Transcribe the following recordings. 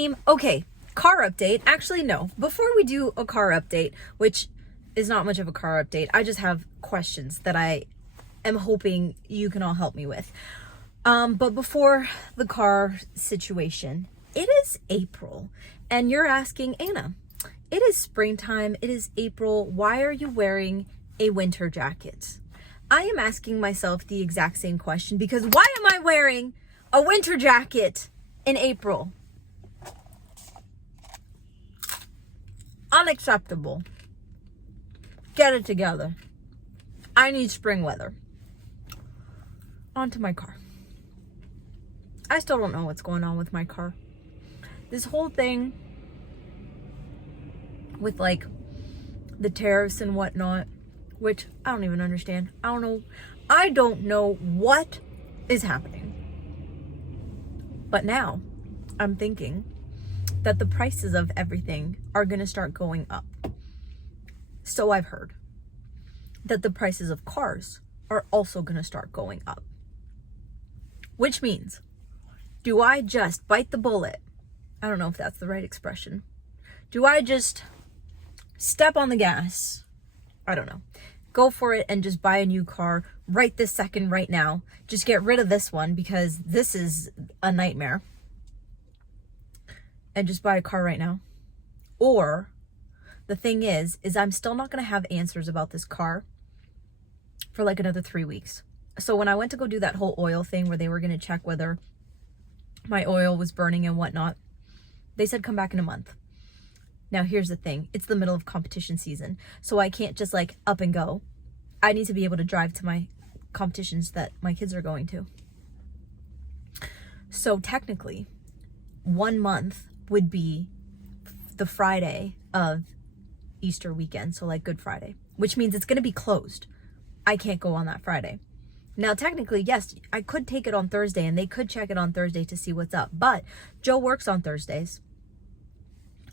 team. Okay, car update. Actually, no. Before we do a car update, which is not much of a car update, I just have questions that I am hoping you can all help me with. But before the car situation, it is April, and you're asking, Anna, it is springtime, it is April, why are you wearing a winter jacket? I am asking myself the exact same question, because why am I wearing a winter jacket in April? Unacceptable. Get it together. I need spring weather. On to my car. I still don't know what's going on with my car. This whole thing with like the tariffs and whatnot, which I don't even understand. I don't know what is happening. But now I'm thinking that the prices of everything are going to start going up. So I've heard that the prices of cars are also going to start going up. Which means, do I just bite the bullet? I don't know if that's the right expression. Do I just step on the gas? I don't know. Go for it and just buy a new car right this second, right now. Just get rid of this one because this is a nightmare. And just buy a car right now. Or the thing is I'm still not going to have answers about this car for like another 3 weeks. So when I went to go do that whole oil thing where they were going to check whether my oil was burning and whatnot, they said come back in a month. Now here's the thing. It's the middle of competition season. So I can't just like up and go. I need to be able to drive to my competitions that my kids are going to. So technically, 1 month would be the Friday of Easter weekend. So like Good Friday, which means it's going to be closed. I can't go on that Friday. Now, technically, yes, I could take it on Thursday and they could check it on Thursday to see what's up. But Joe works on Thursdays.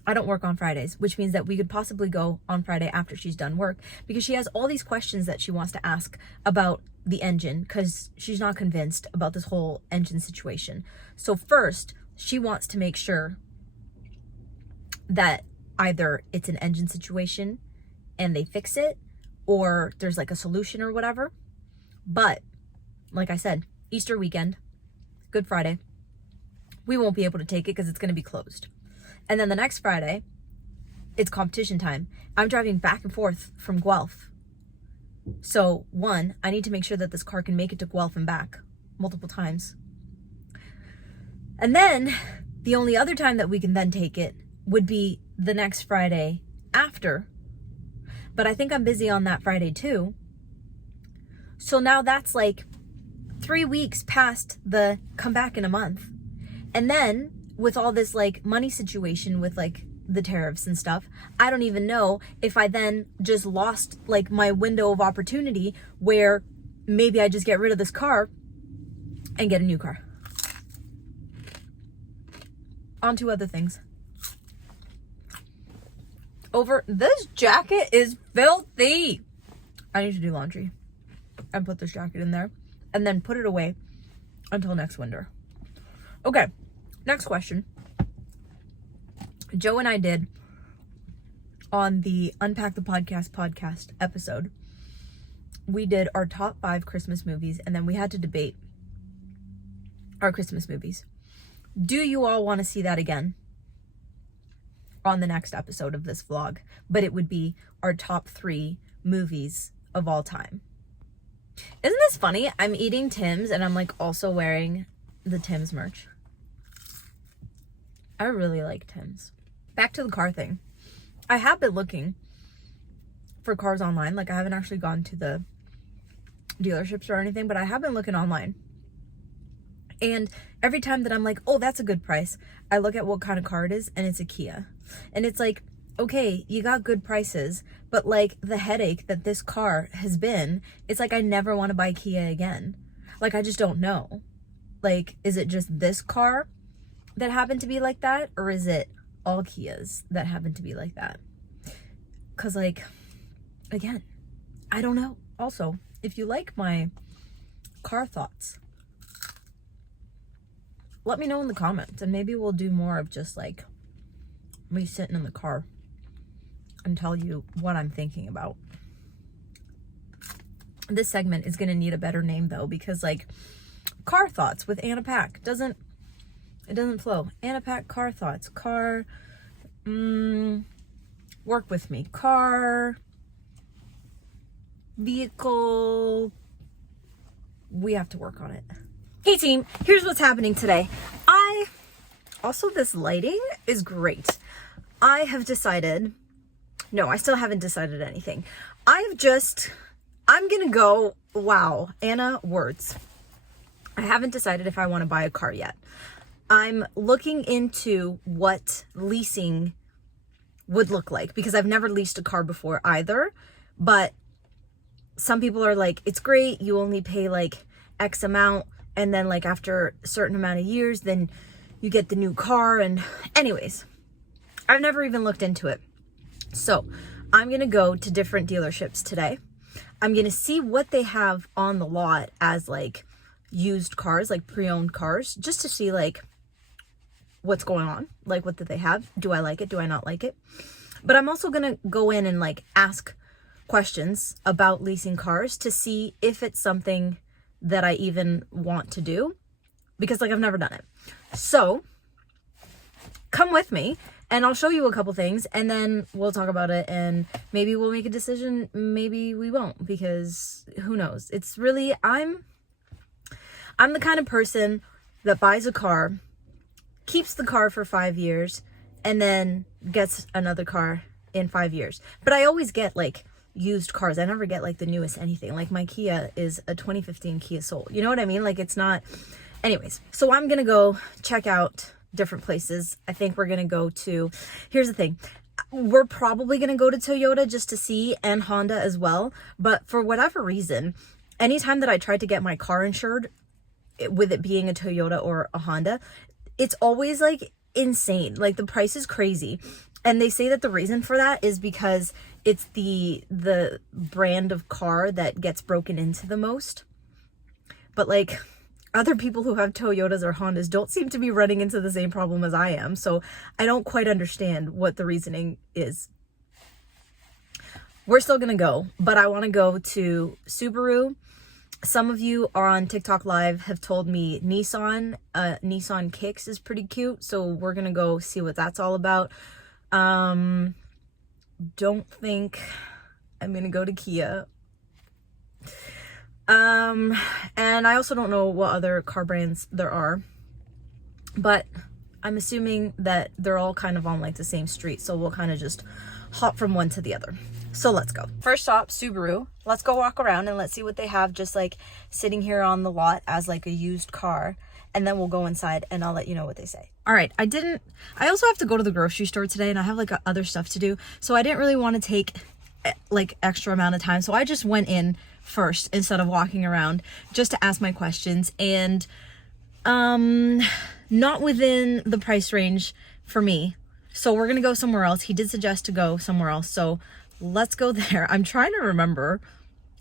I don't work on Fridays, which means that we could possibly go on Friday after she's done work because she has all these questions that she wants to ask about the engine because she's not convinced about this whole engine situation. So first, she wants to make sure that either it's an engine situation and they fix it or there's like a solution or whatever. But like I said, Easter weekend, Good Friday, we won't be able to take it because it's going to be closed. And then the next Friday, it's competition time. I'm driving back and forth from Guelph. So one, I need to make sure that this car can make it to Guelph and back multiple times. And then the only other time that we can then take it would be the next Friday after. But I think I'm busy on that Friday too. So now that's like 3 weeks past the come back in a month. And then with all this like money situation with like the tariffs and stuff, I don't even know if I then just lost like my window of opportunity where maybe I just get rid of this car and get a new car. On to other things. This jacket is filthy. I need to do laundry and put this jacket in there and then put it away until next winter. Okay, next question. Joe and I did on the Unpack the podcast episode, we did our top 5 Christmas movies and then we had to debate our Christmas movies. Do you all want to see that again on the next episode of this vlog? But it would be our top 3 movies of all time. Isn't this funny? I'm eating Tim's and I'm like also wearing the Tim's merch. I really like Tim's. Back to the car thing. I have been looking for cars online. Like I haven't actually gone to the dealerships or anything, but I have been looking online. And every time that I'm like, oh, that's a good price, I look at what kind of car it is and it's a Kia. And it's like, okay, you got good prices, but like the headache that this car has been, it's like I never want to buy Kia again. Like I just don't know. Like, is it just this car that happened to be like that? Or is it all Kias that happen to be like that? Because like, again, I don't know. Also, if you like my car thoughts, let me know in the comments, and maybe we'll do more of just like me sitting in the car and tell you what I'm thinking about. This segment is going to need a better name though, because like car thoughts with AnaPac doesn't flow. AnaPac car thoughts, work with me, car, vehicle, we have to work on it. Hey team, here's what's happening today. Also this lighting is great. I have decided, no, I still haven't decided anything. I'm gonna go, wow, Anna words. I haven't decided if I want to buy a car yet. I'm looking into what leasing would look like, because I've never leased a car before either, but some people are like, it's great, you only pay like X amount, and then like after a certain amount of years, then you get the new car. And anyways, I've never even looked into it. So I'm gonna go to different dealerships today. I'm gonna see what they have on the lot as like used cars, like pre-owned cars, just to see like what's going on, like what do they have, do I like it, do I not like it. But I'm also gonna go in and like ask questions about leasing cars to see if it's something that I even want to do, because like I've never done it. So come with me and I'll show you a couple things, and then we'll talk about it, and maybe we'll make a decision, maybe we won't, because who knows. It's really, I'm the kind of person that buys a car, keeps the car for 5 years, and then gets another car in 5 years. But I always get like used cars. I never get like the newest anything. Like my Kia is a 2015 Kia Soul. You know what I mean? Like it's not, anyways. So I'm going to go check out different places. I think we're going to go to, here's the thing. We're probably going to go to Toyota just to see, and Honda as well. But for whatever reason, anytime that I tried to get my car insured, with it being a Toyota or a Honda, it's always like insane. Like the price is crazy. And they say that the reason for that is because it's the brand of car that gets broken into the most. But like other people who have Toyotas or Hondas don't seem to be running into the same problem as I am. So I don't quite understand what the reasoning is. We're still going to go, but I want to go to Subaru. Some of you on TikTok Live have told me Nissan Kicks is pretty cute. So we're going to go see what that's all about. Don't think I'm going to go to Kia. And I also don't know what other car brands there are, but I'm assuming that they're all kind of on like the same street. So we'll kind of just hop from one to the other. So let's go. First stop, Subaru. Let's go walk around and let's see what they have just like sitting here on the lot as like a used car. And then we'll go inside and I'll let you know what they say. All right, I also have to go to the grocery store today, and I have like other stuff to do. So I didn't really want to take like extra amount of time. So I just went in first instead of walking around just to ask my questions, and not within the price range for me. So we're going to go somewhere else. He did suggest to go somewhere else. So let's go there. I'm trying to remember.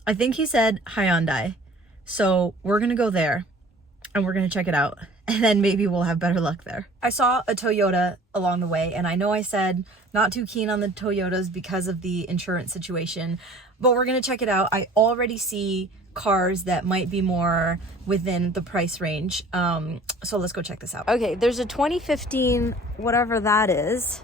I think he said Hyundai. So we're going to go there and we're going to check it out. And then maybe we'll have better luck there. I saw a Toyota along the way, and I know I said not too keen on the Toyotas because of the insurance situation, but we're going to check it out. I already see cars that might be more within the price range. So let's go check this out. Okay, there's a 2015, whatever that is.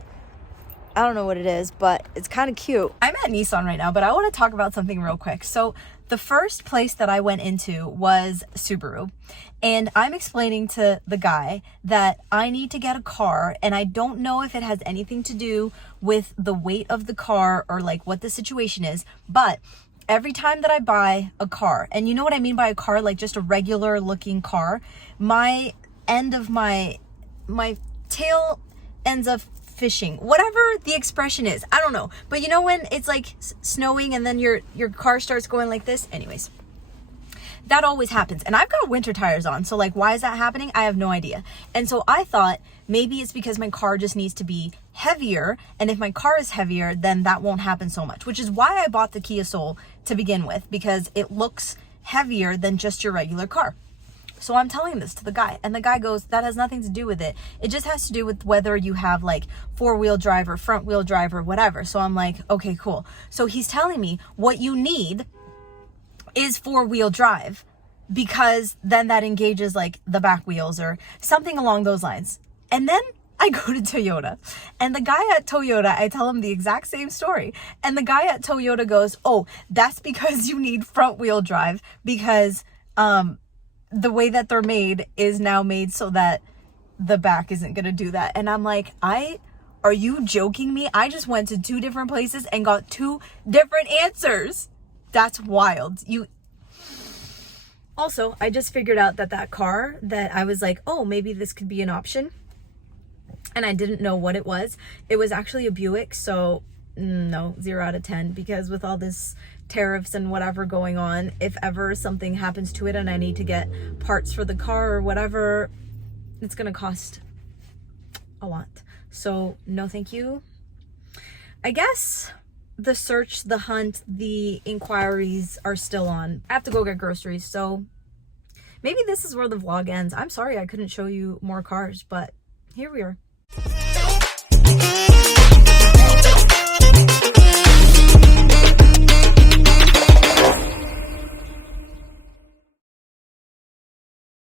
I don't know what it is, but it's kind of cute. I'm at Nissan right now, but I want to talk about something real quick. So the first place that I went into was Subaru, and I'm explaining to the guy that I need to get a car, and I don't know if it has anything to do with the weight of the car or like what the situation is, but every time that I buy a car, and you know what I mean by a car, like just a regular looking car, my end of my tail ends up fishing, whatever the expression is. I don't know, but you know when it's like snowing and then your car starts going like this? Anyways, that always happens. And I've got winter tires on, so like why is that happening? I have no idea. And so I thought maybe it's because my car just needs to be heavier, and if my car is heavier, then that won't happen so much, which is why I bought the Kia Soul to begin with, because it looks heavier than just your regular car. So I'm telling this to the guy, and the guy goes, that has nothing to do with it. It just has to do with whether you have like 4-wheel drive or front wheel drive or whatever. So I'm like, okay, cool. So he's telling me what you need is 4-wheel drive, because then that engages like the back wheels or something along those lines. And then I go to Toyota, and the guy at Toyota, I tell him the exact same story. And the guy at Toyota goes, oh, that's because you need front wheel drive, because the way that they're made is now made so that the back isn't going to do that. And I'm like, are you joking me? I just went to 2 different places and got 2 different answers. That's wild. Also, I just figured out that car that I was like, oh, maybe this could be an option, and I didn't know what it was. It was actually a Buick, so no, 0 out of 10, because with all this tariffs and whatever going on, if ever something happens to it and I need to get parts for the car or whatever, it's gonna cost a lot. So no thank you. I guess the search, the hunt, the inquiries are still on. I have to go get groceries, so maybe this is where the vlog ends. I'm sorry I couldn't show you more cars, but here we are.